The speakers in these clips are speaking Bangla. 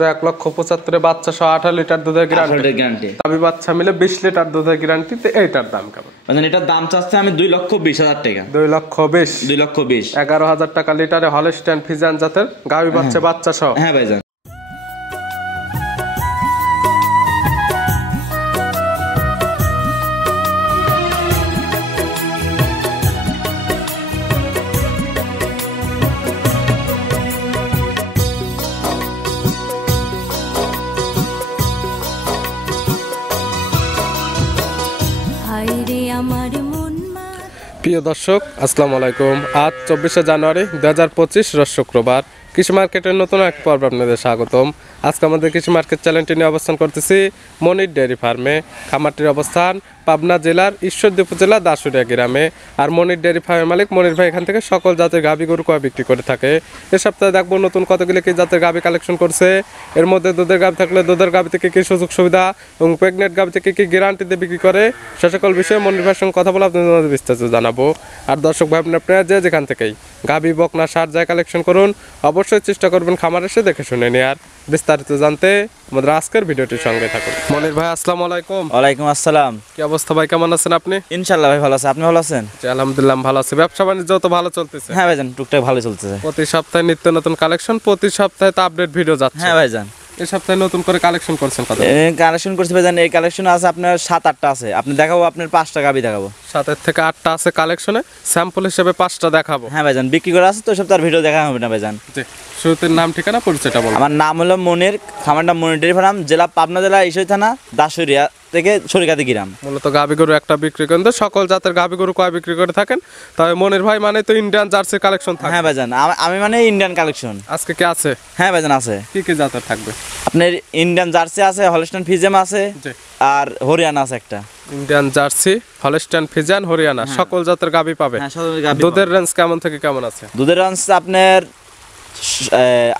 1,75,000 বাচ্চা সহ 18 লিটার দুধের গ্যারান্টি। গাভী বাচ্চা মিলে 20 লিটার দুধের গ্যারান্টিতে এইটার দাম কেমন? মানে এটার দাম চাচ্ছে আমি 2,20,000 টাকা। 2,20,000 11,000 টাকা লিটারে হলস্টাইন ফ্রিজিয়ান জাতের গাভী বাচ্চা সহ। হ্যাঁ ভাইজান। প্রিয় দর্শক আসসালামু আলাইকুম। আজ 24শে জানুয়ারি 2025 রোজ শুক্রবার। কৃষি মার্কেটের নতুন এক পর্ব আপনাদের স্বাগতম। আজকে আমাদের কৃষি মার্কেট চ্যানেলটি নিয়ে অবস্থান করতেছি মনির ডেয়ারি ফার্মে। খামারটির অবস্থান পাবনা জেলার ঈশ্বরদী উপজেলা দাসুরিয়া গ্রামে। আর মনির ডেয়ারি ফার্মের মালিক মনির ভাই এখান থেকে সকল জাতের গাভী গরু কয় বিক্রি করে থাকে। এ সপ্তাহে দেখবো নতুন কতগুলি কি জাতের গাভী কালেকশন করছে। এর মধ্যে দুধের গাভী থাকলে দুধের গাভী থেকে কি সুযোগ সুবিধা এবং প্রেগনেন্ট গাভী থেকে কি গ্যারান্টিতে বিক্রি করে সে সকল বিষয়ে মনির ভাইয়ের সঙ্গে কথা বলে আপনাদের বিস্তারিত জানাবো। আর দর্শক ভাই আপনারা যেখান থেকেই গাভী বকনা সার যায় কালেকশন করুন, অবশ্যই চেষ্টা করবেন খামার এসে দেখে শুনে নিয়ে। আর বিস্তারিত জানতে আমাদের আজকের ভিডিওটির সঙ্গে থাকুন। মনির ভাই আসসালামু আলাইকুম। ওয়ালাইকুম আসসালাম। কি অবস্থা ভাই, কেমন আছেন আপনি? ইনশাআল্লাহ ভাই ভালো আছি, আপনি ভালো আছেন? আলহামদুলিল্লাহ ভালো আছি। ব্যবসা বাণিজ্য তো ভালো চলতেছে? হ্যাঁ ভাইজান, টুকটাক ভালো চলতেছে। প্রতি সপ্তাহে নিত্য নতুন কালেকশন, প্রতি সপ্তাহে তো আপডেট ভিডিও যাচ্ছে। হ্যাঁ ভাইজান। এই সপ্তাহে নতুন করে কালেকশন করছেন কত? কালেকশন করছি ভাইজান, এই কালেকশন আছে আপনার 7-8টা আছে। আপনি দেখাবো, আপনার 5টা গাভী দেখাবো। 7 থেকে 8টা আছে কালেকশনে, স্যাম্পল হিসেবে 5টা দেখাবো। হ্যাঁ ভাইজান, বিক্রি করে আছে তো সপ্তাহের ভিডিও দেখা হবে না ভাইজান। জি, শুরুতে নাম ঠিকানা পরিচয়টা বলুন। আমার নাম হলো মনির, খামারটা মনির ডেয়ারি ফার্ম, জেলা পাবনা জেলা ঈশ্বরদী থানা দাসুরিয়া থেকে ছড়িকাতি গ্রাম। মূলত গাভী গরু একটা বিক্রি করেন, সকল জাতের গাভী গরু কয় বিক্রি করে থাকেন। তবে মনির ভাই মানে তো ইন্ডিয়ান জার্সি কালেকশন থাকে। হ্যাঁ ভাইজান, আমি মানে ইন্ডিয়ান কালেকশন। আজকে কি আছে? হ্যাঁ ভাইজান আছে। কি কি জাতের থাকবে? আপনার ইন্ডিয়ান জার্সি আছে, হলস্টাইন ফ্রিজিয়ান আছে, আর হরিয়ানা আছে একটা। Indian jersey, Holstein Friesian, Haryana সকল জাতের গাভী পাবে। দুধের রেঞ্জ কেমন থেকে কেমন আছে? দুধের রেঞ্জ আপনার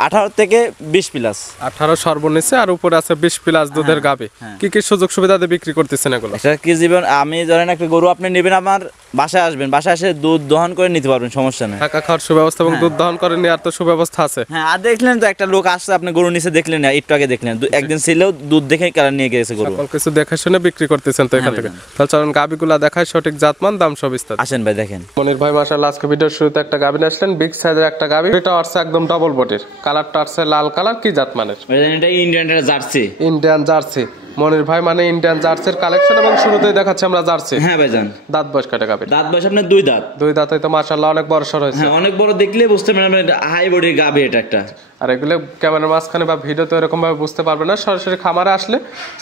18 থেকে 20 প্লাস। 18 সর্বনিচে, আর উপরে আছে 20 প্লাস দুধের গাভী। কি কি সুযোগ সুবিধা দিয়ে বিক্রি করতেছেন এগুলো? এটা কি জীবন, আমি ধরেন একটা গরু আপনি নেবেন, আমার বাসায় আসবেন, বাসায় এসে দুধ দহন করে নিতে পারবেন, সমস্যা নেই। থাকা খাওয়ার সুব্যবস্থা এবং দুধ দহন করে নেওয়ার তো সুব্যবস্থা আছে। হ্যাঁ, আর দেখলেন তো একটা লোক আসছে, আপনি গরু নিচে দেখলেন না, একটু আগে দেখলেন, একদিন ছিলেও দুধ দেখে কারণ নিয়ে গেছে গরু। সকল কিছু দেখে শুনে বিক্রি করতেছেন তো এখান থেকে। তাহলে চলুন গাভীগুলা দেখায়, সঠিক জাতমান দাম সব বিস্তারিত। আসেন ভাই দেখেন। মনির ভাই মাশাআল্লাহ আজকে ভিডিওর শুরুতে একটা গাভী নিয়ে আসলেন, বিগ সাইজের একটা গাভী। এটা আসছে একদম ডবল বডির, কালারটা আসছে লাল কালার। কি জাত মানের? এটা Indian jersey. Indian jersey. Monir ভাই মানে ইন্ডিয়ান জার্সির কালেকশন, এবং শুরুতেই দেখাচ্ছি আমরা জার্সি। হ্যাঁ ভাইজান। দাঁত বয়স কয়টা গাভী? দাঁত বয়স আপনার 2 দাঁত। 2 দাঁতই তো মাশাআল্লাহ অনেক বড় সর হয়েছে। হ্যাঁ, অনেক বড়, দেখলে বুঝতে পারবেন হাই বডির গাভী এটা একটা। আর এগুলো ক্যামেরার মাঝখানে বা ভিডিওতে এরকম ভাবে বুঝতে পারবে না, সরাসরি খামারে আসলে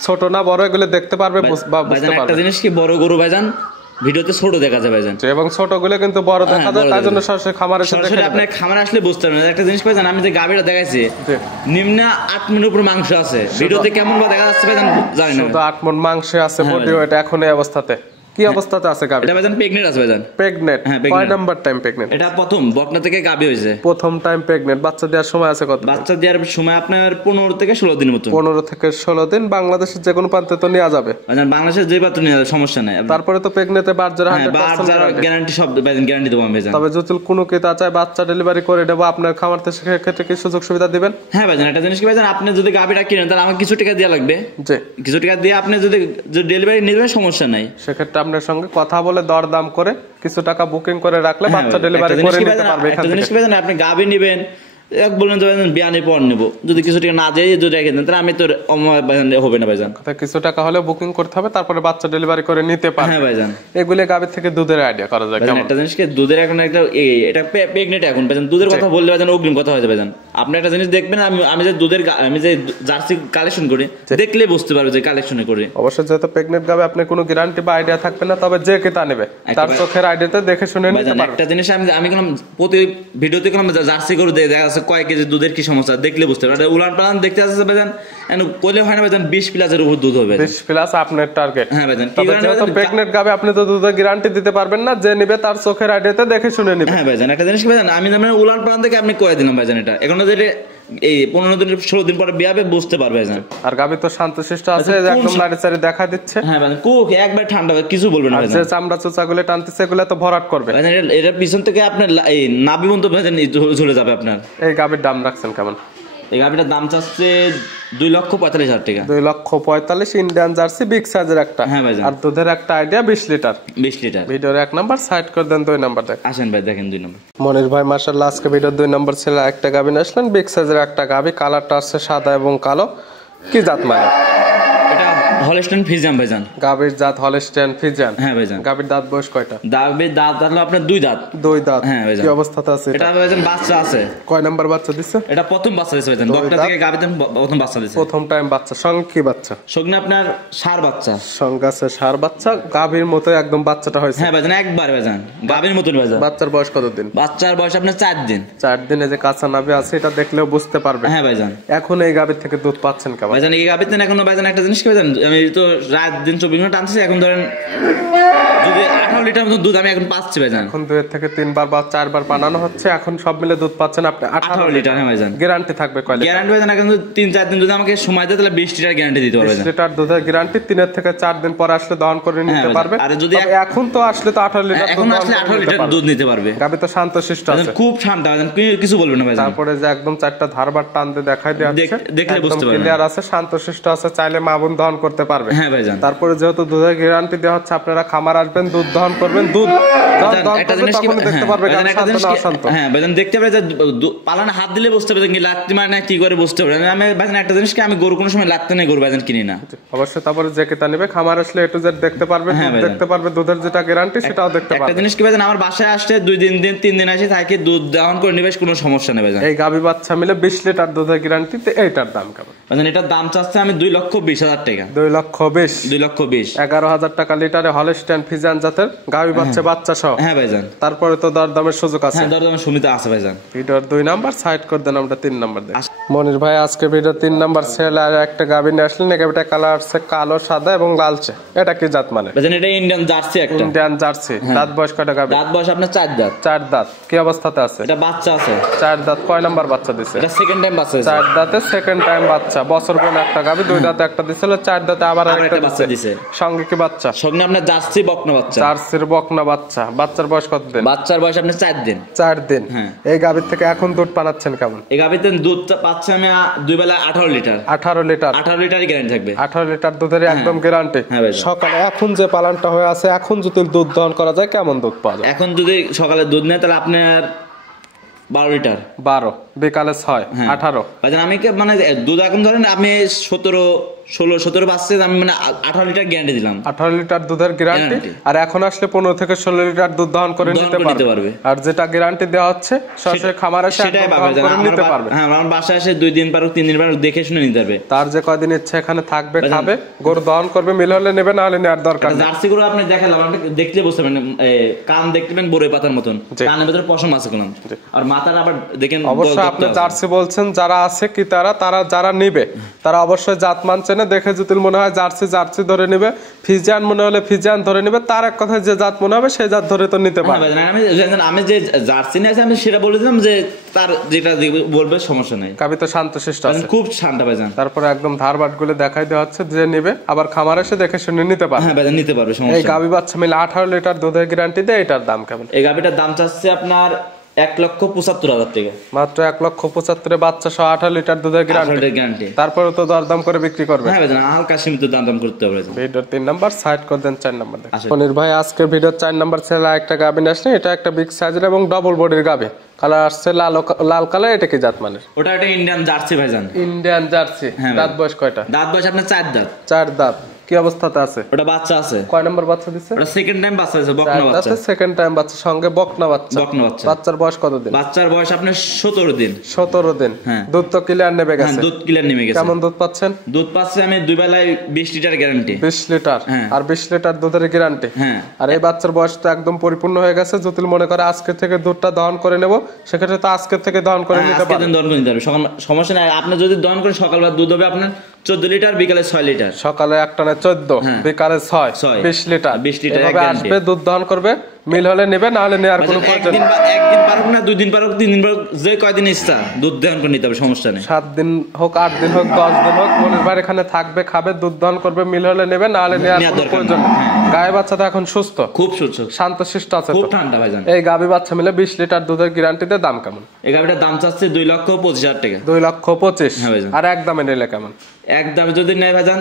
ছোট না বড় এগুলো দেখতে পারবে বা বুঝতে পারবে। একটা জিনিস কি, বড় গরু ভাইজান ভিডিওতে ছোট দেখা যায় ভাইজান, এবং ছোট গুলো কিন্তু বড় দেখা যায়, তাই জন্য সরাসরি খামারে এসে দেখে আপনি খামারে আসলে বুঝতে পারবেন। একটা জিনিস ভাইজান, আমি যে গাভীটা দেখাইছি নিম্ন 8 মণ উপর মাংস আছে, ভিডিওতে কেমন বা দেখা যাচ্ছে ভাইজান জানি না। শুধু 8 মণ মাংস আছে বডি ওয়েট এখন এই অবস্থাতে। কি অবস্থাতে আছে গাভী? এটা ভাইজান প্রেগন্যান্ট আছে ভাইজান। প্রেগন্যান্ট? কয় নাম্বার টাইম প্রেগন্যান্ট? এটা প্রথম বকনা থেকে গাভী হইছে। প্রথম টাইম প্রেগন্যান্ট। বাচ্চা দেওয়ার সময় আছে কত? বাচ্চা দেওয়ার সময় আপনার 15 থেকে 16 দিন মতো। 15 থেকে 16 দিন। বাংলাদেশের যে কোনো প্রান্তে তো নেওয়া যাবে ভাইজান, বাংলাদেশের যে প্রান্তে নেওয়া যাবে, সমস্যা নাই। তারপরে তো প্রেগন্যান্টে বাচ্চার 100% গ্যারান্টি সব ভাইজান, গ্যারান্টি দেব আমি ভাইজান। তবে যদি কোনো কেতা চায় বাচ্চা ডেলিভারি করে দেব আপনার খামার থেকে, সেক্ষেত্রে কি সুযোগ সুবিধা দিবেন? হ্যাঁ ভাইজান, একটা জিনিস কি ভাইজান, আপনি যদি গাভীটা কিনেন তাহলে আমাকে কিছু টাকা দেওয়া লাগবে। জি, কিছু টাকা দিয়ে আপনি যদি ডেলিভারি নেবেন, সমস্যা নাই। সেক্ষেত্রে আপনার সঙ্গে কথা বলে দরদাম করে কিছু টাকা বুকিং করে রাখলে বাচ্চা ডেলিভারি করে নিতে পারবে। একটা জিনিস কি ভাইজান, আপনি গাভী নেবেন, এক বলেন তো ভাইজান বিয়ানি পর নেব, যদি কিছু টাকা না দিয়ে যদি রেখে দেন তাহলে আমি তো হবে না ভাইজান। কিছু টাকা হলে বুকিং করতে হবে, তারপরে বাচ্চা ডেলিভারি করে নিতে পারবে। হ্যাঁ ভাইজান, এগুলো গাভীর থেকে দুধের আইডিয়া করা যায় কেমন? একটা জিনিস কি, দুধের এখন একটা এটা প্রেগনেন্ট এখন ভাইজান, দুধের কথা বললে ভাইজান অগ্রিম কথা হয়ে যাবে ভাইজান। আপনি একটা জিনিস দেখবেন, আমি যে দুধের আমি যে জার্সি কালেকশন করি, দেখলে বুঝতে পারবে যে কালেকশনে করি। অবশ্যই যেহেতু প্রেগনেন্ট গাভী, আপনি কোনো গ্যারান্টি বা আইডিয়া থাকবে না, তবে যে কেতা নেবে তার চোখের আইডিয়াতে দেখে শুনে নিতে পারবে। একটা জিনিস আমি গেলাম প্রতি ভিডিওতে গেলাম জার্সি গরু দেখা যাচ্ছে কয় কেজি দুধের কি সমস্যা, দেখলে বুঝতে পারবে। উলান পালান দেখতে আসছে ভাইজান, কইলে হয় না ভাইজান, 20 প্লাসের উপর দুধ হবে। 20 প্লাস আপনার টার্গেট? হ্যাঁ ভাইজান। যেহেতু প্রেগনেন্ট গাভী, আপনি তো দুধের গ্যারান্টি দিতে পারবেন না, যে নেবে তার চোখের আইডিয়াতে দেখে শুনে নেবে। হ্যাঁ ভাইজান, একটা জিনিস ভাইজান, আমি যেমন উলান পালান থেকে আপনি কয়ে দিলাম ভাইজান, এটা এখন যদি এই 15 দিন 16 দিন পরে বিয়াবে বুঝতে পারবে ভাইজান। আর গাভী তো শান্তশিষ্ট আছে, একদম নাড়িচাড়ি দেখা দিচ্ছে। হ্যাঁ ভাইজান, কুক একবার ঠান্ডা কিছু বলবে না ভাইজান। যে চামড়া চোচাগুলো টানতেছে এগুলো তো ভরাট করবে ভাইজান। এটা পিছন থেকে আপনার এই নাভি বন্ধ ভাইজান ঝুলে যাবে আপনার। এই গাভীর দাম রাখছেন কেমন? এই গাভিটার দাম চাচ্ছে 2,45,000 টাকা। 2,45,000 ইন্ডিয়ান জার্সি বিগ সাইজের একটা। হ্যাঁ ভাইজান। আর দুধের একটা আইডিয়া 20 লিটার। 20 লিটার। ভিডিওর 1 নাম্বার সাইড করে দেন, 2 নাম্বার দেখ। আসেন ভাই দেখেন 2 নম্বর। মনির ভাই মাশাআল্লাহ আজকে ভিডিওর 2 নাম্বার ছেলে একটা গাভী নিয়ে আসলেন, বিগ সাইজের একটা গাভী, কালারটা আছে সাদা এবং কালো। কি জাত মানে? এটা হলস্টাইন ফ্রিজিয়ান ভাইজান। গাভীর জাত হলস্টাইন ফ্রিজিয়ান। হ্যাঁ ভাইজান। গাভীর দাঁত বয়স কয়টা? দাঁত হলো আপনার 2 দাঁত। 2 দাঁত। হ্যাঁ ভাইজান। কি অবস্থাতে আছে এটা ভাইজান বাচ্চা আছে। কয় নাম্বার বাচ্চা দিছে? এটা প্রথম বাচ্চা দিছে ভাইজান। বকনা থেকে গাভীতে প্রথম বাচ্চা দিছে। প্রথম টাইম বাচ্চা। সঙ্গে কি বাচ্চা? সঙ্গে আপনার ষাঁড় বাচ্চা। সঙ্গে আছে ষাঁড় বাচ্চা, গাভীর মতো একদম বাচ্চাটা হয়েছে। হ্যাঁ ভাইজান একবার ভাইজান গাভীর মতন ভাইজান। বাচ্চার বয়স কতদিন? বাচ্চার বয়স আপনার 4 দিন। 4 দিনে যে কাঁচা নাভি আছে এটা দেখলেও বুঝতে পারবে। হ্যাঁ ভাইজান। এখন এই গাভীর থেকে দুধ পাচ্ছেন কেমন? ভাইজান এই গাভীতে এখনো ভাইজান একটা জিনিস কি ভাইজান, আমি তো রাত দিন 24 ঘন্টা টানছি, এখন ধরেন যদি 18 লিটার মতো দুধ আমি এখন পাচ্ছি ভাইজান। এখন 2 থেকে 3 বার বা 4 বার বানানো হচ্ছে, এখন সব মিলে দুধ পাচ্ছেন আপনি 18 লিটার। হ্যাঁ ভাইজান। গ্যারান্টি থাকবে কয় লিটার? গ্যারান্টি ভাইজান এখন 3-4 দিন যদি আমাকে সময় দেয় তাহলে 20 লিটার গ্যারান্টি দিতে পারবে 20 লিটার দুধের গ্যারান্টি। 3 থেকে 4 দিন পর আসলে দহন করে নিতে ভাইজান। পারবে। আর যদি তবে এখন তো আসলে তো 18 লিটার এখন দুধ আসলে দহন করে 18 নিতে লিটার পারবে। দুধ নিতে পারবে। গাভী তো শান্তশিষ্ট ভাইজান আছে। খুব ঠান্ডা ভাইজান, কিছু বলবে না ভাইজান। তারপরে যে একদম 4টা ধারবার টান দিয়ে দেখাই দেওয়া আছে, দেখলে বুঝতে পারবেন। ক্লিয়ার আছে, শান্তশিষ্ট আছে, চাইলে মা বোন দহন করতে পারবে। হ্যাঁ ভাইজান। তারপরে যেহেতু দুধের গ্যারান্টি দেওয়া হচ্ছে, আপনারা খামার আসবেন, দুধ দহন করবেন, দুধ দহন একটা করবে, জিনিস কি তখন দেখতে পারবে ভাইজান, গাভী একটা শান্ত জিনিস না কি- অশান্ত। হ্যাঁ ভাইজান দেখতে পারে যে পালানে হাত দিলে বুঝতে পারে কি লাত্তি মানে কি করে বুঝতে পারে। আমি ভাইজান একটা জিনিস কি, আমি গরু কোনো সময় লাত্তি নেই গরু ভাইজান কিনি না। অবশ্যই তারপরে যে কেতা নেবে খামার আসলে একটু যে দেখতে পারবে, হ্যাঁ দুধ ভাইজান। দেখতে পারবে, দুধের যেটা গ্যারান্টি সেটাও দেখতে একটা পারবে। জিনিস কি ভাইজান, আমার বাসায় আসতে 2 দিন 3 দিন আসি থাকি, দুধ দহন করে নিবেশ, কোনো সমস্যা নেই ভাইজান। এই গাভী বাচ্চা মিলে 20 লিটার দুধের গ্যারান্টিতে এইটার দাম কেমন? ভাইজান এটার দাম চাচ্ছে আমি 2,20,000 টাকা। 2,20,000। 2,20,000। 11,000 টাকা লিটারে হলস্টাইন ফ্রিজিয়ান জাতের গাভী বাচ্চা, বাচ্চা সহ। হ্যাঁ ভাইজান। তারপরে তো দরদামের সুযোগ আছে। হ্যাঁ দরদামের সুবিধা আছে ভাইজান। ভিডিওর 2 নাম্বার সাইড করে দেন, আমরা 3 নাম্বার দেখ। মনির ভাই আজকে ভিডিও 3 নাম্বার ছেলে আর একটা গাভী নিয়ে আসলেন। এই গাভীটা কালার আছে কালো, সাদা এবং লালচে। এটা কি জাত মানে? ভাইজান এটা ইন্ডিয়ান জার্সি একটা। Indian jersey. দাঁত বয়স কয়টা গাভী? দাঁত বয়স আপনার 4 দাঁত। 4 দাঁত। কি অবস্থাতে আছে? এটা বাচ্চা আছে। 4 দাঁত। কয় নাম্বার বাচ্চা দিছে? এটা সেকেন্ড টাইম বাচ্চা হয়েছে। 4 দাঁতে সেকেন্ড টাইম বাচ্চা। বছর পর একটা গাভী, 2 দাঁতে একটা দিছিল, 4 দাঁতে আবার আবার একটা একটা বাচ্চা দিছে। দিছে। সঙ্গে কি বাচ্চা? সঙ্গে আপনার জার্সি বকনা বাচ্চা। জার্সির বকনা বাচ্চা। বাচ্চার বয়স কত দিন? বাচ্চার বয়স আপনার 4 দিন। 4 দিন। হ্যাঁ। এই গাভীর থেকে এখন দুধ পানাচ্ছেন কেমন? এই গাভীতে দুধ পাচ্ছে আমি 2 বেলা 18 লিটার। 18 লিটার। 18 লিটারই গ্যারান্টি থাকবে। 18 লিটার দুধের একদম গ্যারান্টি। হ্যাঁ ভাইজান। সকালে এখন যে পালানটা হয়ে আছে, এখন যদি দুধ দহন করা যায় কেমন দুধ পাওয়া যায়? এখন যদি সকালে দুধ নেয় তাহলে আপনার 12 লিটার। 12, বিকালে 6, 18। ভাইজান আমি মানে দুধ এখন ধরেন আমি 17 পাচ্ছে, আমি মানে 18 লিটার গ্যারান্টি দিলাম। 18 লিটার দুধের গ্যারান্টি। Guarantee। আর এখন আসলে 15 থেকে 16 লিটার দুধ দহন করে দহন নিতে করে নিতে পারবে। পারবে। আর যেটা গ্যারান্টি দেওয়া হচ্ছে সরাসরি খামারে এসে সেটাই একদম পাবে দহন করে নিতে পারবে। হ্যাঁ আমার বাসায় এসে 2 দিন পারুক 3 দিন পারুক দেখে শুনে নিতে পারবে। তার যে কয়দিন ইচ্ছে এখানে থাকবে, খাবে, গরু দহন করবে, মিল হলে নেবে, না হলে নেওয়ার দরকার নেই। জার্সি গরু আপনি দেখালাম, আপনি দেখলে বুঝতে পারবেন কান দেখবেন বড়ই পাতার মতন, কানের ভিতরে পশম আছে কোন, আর মাথার আবার দেখেন। অবশ্যই আপনি জার্সি বলছেন, যারা আছে কি তারা যারা নিবে তারা অবশ্যই জাত মানছে না, দেখে যদি মনে হয় জার্সি ধরে নিবে, ফিজিয়ান মনে হলে ফিজিয়ান ধরে নিবে, তার এক কথায় যে জাত মনে হবে সেই জাত ধরে তো নিতে পারবে। আমি যে জার্সি নিয়েছি আমি সেটা বলেছিলাম যে তার যেটা বলবে সমস্যা নাই। গাভী তো শান্তশিষ্ট আছে, খুব শান্ত ভাইজান। তারপরে একদম ধারবাট গুলো দেখাই দেওয়া হচ্ছে, যে নিবে আবার খামার এসে দেখে শুনে নিতে পারবে। হ্যাঁ ভাইজান নিতে পারবে, এই সমস্যা গাভী বাচ্চা মিলে 18 লিটার দুধের গ্যারান্টি দেয়। এটার দাম কেমন? এই গাভীটার দাম চাচ্ছে আপনার 1,75,000 টাকা। মাত্র 1,75,000 বাচ্চা সহ 18 লিটার দুধের গ্যারান্টি। তারপরে তো দরদাম করে বিক্রি করবে। হ্যাঁ ভাইজান হালকা সীমিত দাম করতে হবে। ভিডিওর 3 নাম্বার সাইড করে দেন, 4 নাম্বার দেখেন। মনির ভাই আজকে ভিডিওর 4 নাম্বার ছেলে একটা গাভী আসলে, এটা একটা বিগ সাইজের এবং ডবল বডির গাভী, কালার আসছে লাল কালার। এটা কি জাত মানে? ওটা একটা ইন্ডিয়ান জার্সি ভাইজান। Indian jersey. দাঁত বয়স কয়টা? দাঁত বয়স আপনার 4 দাঁত। 4 দাঁত। কি অবস্থাতে আছে? ওটা বাচ্চা আছে। কয় নাম্বার বাচ্চা দিছে? ওটা সেকেন্ড টাইম বাচ্চা আছে, বকনা বাচ্চা। সেকেন্ড টাইম বাচ্চা, সঙ্গে বকনা বাচ্চা। বকনা বাচ্চা। বাচ্চার বয়স কত দিন? বাচ্চার বয়স আপনার 17 দিন। 17 দিন। দুধ তো ক্লিয়ার নেমে গেছে। দুধ ক্লিয়ার নেমে গেছে। কেমন দুধ পাচ্ছেন? দুধ পাচ্ছে আমি 2 বেলায় 20 লিটার গ্যারান্টি। 20 লিটার। আর 20 লিটার দুধের গ্যারান্টি। হ্যাঁ। আর এই বাচ্চার বয়স তো একদম পরিপূর্ণ হয়ে গেছে। যদি মনে করে আজকে থেকে দুধটা দহন করে নেব, সেক্ষেত্রে তো আজকে থেকে দহন করে নিতে পারবেন। দহন করে নিতে পারবেন, সমস্যা নাই। আপনি যদি দহন করেন সকালবেলা দুধ হবে আপনার 14 লিটার, বিকালে 6 লিটার। সকালে একটানে 14, বিকালে 6, 20 লিটার। 20 লিটার এভাবে আসবে, দুধ দহন করবে, মিল হলে নেবে, না হলে নেওয়ার কোনো প্রয়োজন একদিন একদিন পারুক না, 2 দিন পারুক, 3 দিন পারুক, যে কয়দিন ইচ্ছা দুধ দহন করে নিতে হবে, সমস্যা নেই। 7 দিন হোক, 8 দিন হোক, 10 দিন হোক, মনির ভাই এখানে থাকবে, খাবে, দুধ দহন করবে, মিল হলে নেবে, না হলে নেওয়ার কোনো প্রয়োজন নেই। গায়ে বাচ্চা তো এখন সুস্থ, খুব সুস্থ, শান্তশিষ্ট আছে, খুব তো ঠান্ডা ভাইজান। এই গাভী বাচ্চা মিলে 20 লিটার দুধের গ্যারান্টিতে দাম কেমন? এই গাভিটার দাম চাচ্ছে 2,25,000 টাকা। 2,25,000। হ্যাঁ ভাইজান। আর একদমে নিলে কেমন? একদম যদি নেয় ভাইজান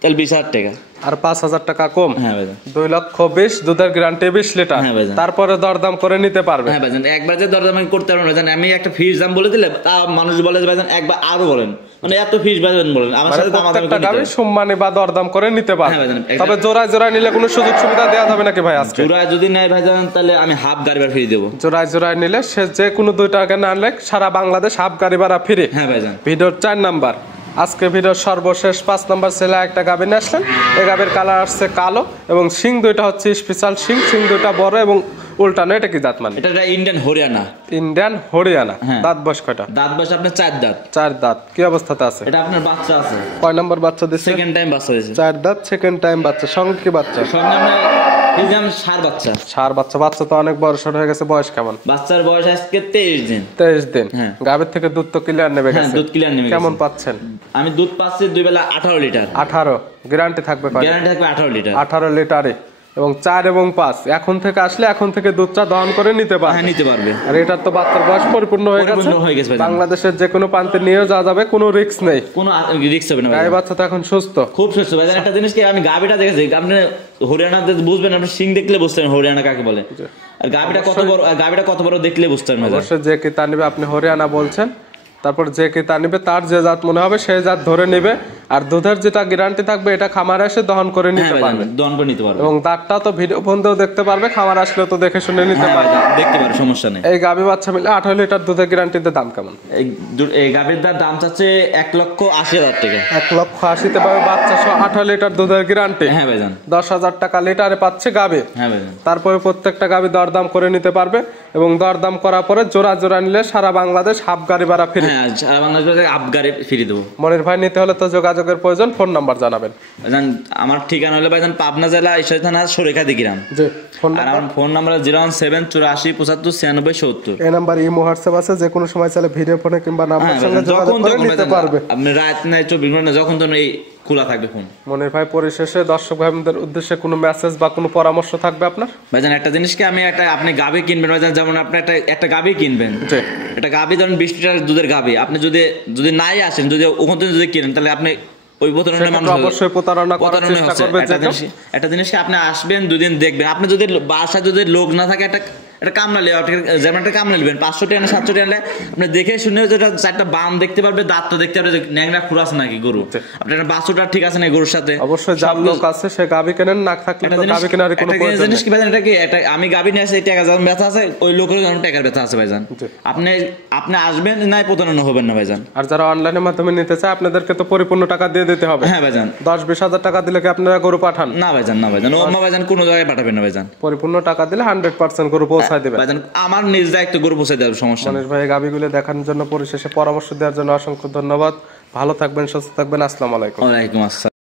তাহলে 20,000 টাকা। আর 5,000 টাকা কম? হ্যাঁ ভাইজান। 2,20,000 দুধের গ্যারান্টি 20 লিটার। হ্যাঁ ভাইজান। তারপরে দরদাম করে নিতে পারবে? হ্যাঁ ভাইজান, একবার যে দরদাম করতে পারবেন ভাইজান, আমি একটা ফিস দাম বলে দিলে তা মানুষ বলে যে ভাইজান একবার আরো বলেন, মানে এত ফিস ভাইজান বলেন, আমার সাথে দাম আদামি প্রত্যেকটা গাভী সম্মানী বা দরদাম করে নিতে পারবে। হ্যাঁ ভাইজান। তবে জোড়ায় জোড়ায় নিলে কোনো সুযোগ সুবিধা দেওয়া যাবে নাকি ভাই আজকে? জোড়ায় যদি নেয় ভাইজান তাহলে আমি হাফ গাড়ি ভাড়া ফ্রি দেবো। জোড়ায় জোড়ায় নিলে সে যে কোনো 2 টাকা না আনলে সারা বাংলাদেশ হাফ গাড়ি ভাড়া ফ্রি। হ্যাঁ ভাইজান। ভিডিওর 4 নাম্বার, আজকে ভিডিওর সর্বশেষ 5 নাম্বার ছেলে একটা গাভী নিয়ে আসলেন। এই গাভীর কালার আসছে কালো এবং শিং দুইটা হচ্ছে স্পেশাল শিং, শিং দুইটা বড় এবং উল্টানো। এটা কি জাত মানে? এটা ইন্ডিয়ান হরিয়ানা। ইন্ডিয়ান হরিয়ানা। হ্যাঁ। দাঁত বয়স কয়টা? দাঁত বয়স আপনার 4 দাঁত। 4 দাঁত। কি অবস্থাতে আছে? এটা আপনার বাচ্চা আছে, কয় নাম্বার বাচ্চা দিচ্ছে? সেকেন্ড টাইম বাচ্চা দিয়েছে। 4 দাঁত, সেকেন্ড টাইম বাচ্চা। সঙ্গে কি বাচ্চা? সঙ্গে আমরা ফিজিয়াম সার বাচ্চা। সার বাচ্চা। বাচ্চা তো অনেক বড় সড় হয়ে গেছে। বয়স কেমন? বাচ্চার বয়স আজকে 23 দিন। 23 দিন। হ্যাঁ। গাভীর থেকে দুধ তো ক্লিয়ার নেবে হ্যাঁ, গেছে। দুধ ক্লিয়ার নেমে কেমন গেছে। পাচ্ছেন? আমি দুধ পাচ্ছি 2 বেলা 18 লিটার। 18 গ্যারান্টি থাকবে কয়? গ্যারান্টি থাকবে 18 লিটার। 18 লিটারে এবং 4 এবং 5 এখন থেকে আসলে এখন থেকে দুধটা দহন করে নিতে হ্যাঁ, পারবে। নিতে পারবে। আর এটার তো বাচ্চার বয়স পরিপূর্ণ হয়ে গেছে। পরিপূর্ণ হয়ে গেছে ভাইজান। বাংলাদেশের যে কোনো প্রান্তে নিয়ে যাওয়া যাবে, কোনো রিস্ক নেই। কোনো রিস্ক হবে না গায়ে ভাইজান। বাচ্চা তো এখন সুস্থ, খুব সুস্থ ভাইজান। একটা জিনিস কি, আমি গাভিটা দেখেছি, আপনি হরিয়ানা বুঝবেন, আপনি সিং দেখলে বুঝতে পারবেন হরিয়ানা কাকে বলে। আর গাভিটা কত বড়, গাভিটা কত বড় দেখলে বুঝতে পারবেন ভাইজান। অবশ্যই যে কি তা নিবে, আপনি হরিয়ানা বলছেন, তারপর যে কি তা নিবে, তার যে জাত মনে হবে সেই জাত ধরে নেবে। আর দুধের যেটা গ্যারান্টি থাকবে এটা খামারে এসে দহন করে হ্যাঁ নিতে ভাইজান, পারবে। দহন করে নিতে পারবে। এবং দাঁতটা তো ভিডিও বন্ধেও দেখতে পারবে, খামার আসলেও তো দেখে শুনে নিতে হ্যাঁ পারবে। ভাইজান, দেখতে পারে, সমস্যা নেই। এই গাভী বাচ্চা মিলে 18 লিটার দুধের গ্যারান্টিতে দাম কেমন? এই গাভির দাম চাচ্ছে 1,80,000 টাকা। 1,80,000 পাবে বাচ্চা সহ 18 লিটার দুধের গ্যারান্টি। হ্যাঁ ভাইজান। 10,000 টাকা লিটারে পাচ্ছে গাভী। হ্যাঁ ভাইজান। তারপরে প্রত্যেকটা গাভী দরদাম করে নিতে পারবে এবং দরদাম করার পরে জোড়া জোড়া নিলে সারা বাংলাদেশ হাফ গাড়ি ভাড়া ফ্রি। হ্যাঁ, সারা বাংলাদেশে হাফ গাড়ি ফ্রি দেবো। মনির ভাই নিতে হলে তো যোগাযোগের প্রয়োজন, ফোন নাম্বার জানাবেন। ভাইজান আমার ঠিকানা হলো ভাইজান পাবনা জেলা ঈশ্বরদী থানা সরেখাদি গ্রাম। জি, ফোন আর আমার ফোন নাম্বার 01784759670। এই নাম্বার ইমো হোয়াটসঅ্যাপ আছে, যে কোনো সময় চাইলে ভিডিও ফোনে কিংবা নাম্বার হ্যাঁ সঙ্গে ভাইজান, যোগাযোগ যখন করে তখন নিতে ভাইজান, পারবে। আপনি রাত নাই 24 ঘন্টা যখন তখন এই খোলা থাকবে ফোন। মনির ভাই পরিশেষে দর্শক ভাইদের উদ্দেশ্যে কোনো মেসেজ বা কোনো পরামর্শ থাকবে আপনার? ভাইজান একটা জিনিস কি, আমি একটা, আপনি গাভী কিনবেন ভাইজান, যেমন আপনি একটা গাভী কিনবেন, জি, একটা গাভী ধরেন 20 লিটার দুধের গাভী, আপনি যদি নাই আসেন, যদি ওখান থেকে যদি কিনেন, তাহলে আপনি ওই প্রতারণার মানুষ অবশ্যই প্রতারণা করার চেষ্টা করবে। একটা জিনিস কি, আপনি আসবেন 2 দিন দেখবেন, আপনি যদি বাসায় যদি লোক না থাকে, একটা কামলা নেওয়া, যেমন একটা কামলা নেবেন 500 টাকা 700 টাকা নিলে আপনি দেখে শুনে যেটা 4টা বাম দেখতে পারবে, দাঁতটা দেখতে পারবে যে ন্যাংরা খুর আছে নাকি গরু, আপনার বাছুরটা ঠিক আছে না গরুর সাথে। অবশ্যই যার লোক আছে সে গাভী কেনেন, না থাকলে তো গাভী কেনার কোনো প্রয়োজন জিনিস নেই। কি ভাইজান, এটা কি আমি গাভী নিয়ে আসি, টাকা যেমন ব্যথা আছে ওই লোকের যেমন টাকার ব্যথা আছে ভাইজান। আপনি আসবেন নাই, প্রতারণা হবেন না ভাইজান। আর যারা অনলাইনের মাধ্যমে নিতে চায় আপনাদেরকে তো পরিপূর্ণ টাকা দিয়ে দিতে হবে। হ্যাঁ ভাইজান। 10-20 হাজার টাকা দিলে কি আপনারা গরু পাঠান? না ভাইজান, না ভাইজান, ও আম্মা ভাইজান কোনো জায়গায় পাঠাবেন না ভাইজান। পরিপূর্ণ টাকা দিলে 100% গরু পৌঁছায় দেবেন ভাইজান। আমার নিজ দায়িত্ব গরু পৌঁছে দেওয়ার সমস্যা নেই। মনির ভাই গাভীগুলো দেখানোর জন্য, পরিশেষে পরামর্শ দেওয়ার জন্য অসংখ্য ধন্যবাদ। ভালো থাকবেন, সুস্থ থাকবেন। আসসালামু আলাইকুম। ওয়ালাইকুম আসসালাম।